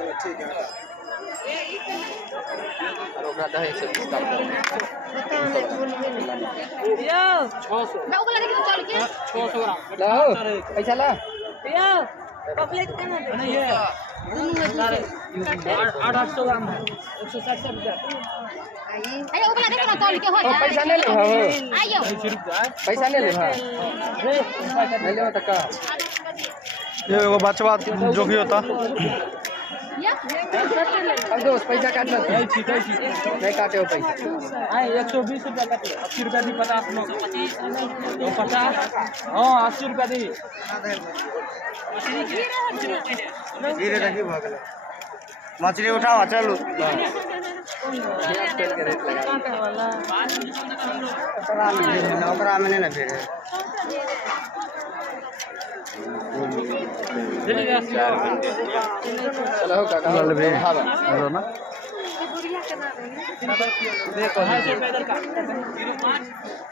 चलो ठीक है। और ओकरा दहे से काम कर यो 600 मैं ओकरा देखि तो चल के 600 ग्राम लाओ पैसा ला यो पब्लिक केना दे नहीं ये 800 ग्राम है 160 रुपया आयो ओकरा देखि ना चल के हो ओ पैसा नहीं ले हो आयो 20 रुपया पैसा नहीं ले हां नहीं ले त का ये एगो बचवा जो भी होता या अब दोस्त पैसा काटना ठीक है नहीं काटे हो पैसा आए 120 रुपया काटिए 80 रुपया दी 50 नो 50 हां 80 रुपया दी धीरे देखी भाग ले मछली उठाओ चलो तेल के रेट लगा ओकरा में नहीं ना फिर चलो काका चल बे हां ना गुड़िया केना रही देखो 250 रुपया इधर का 05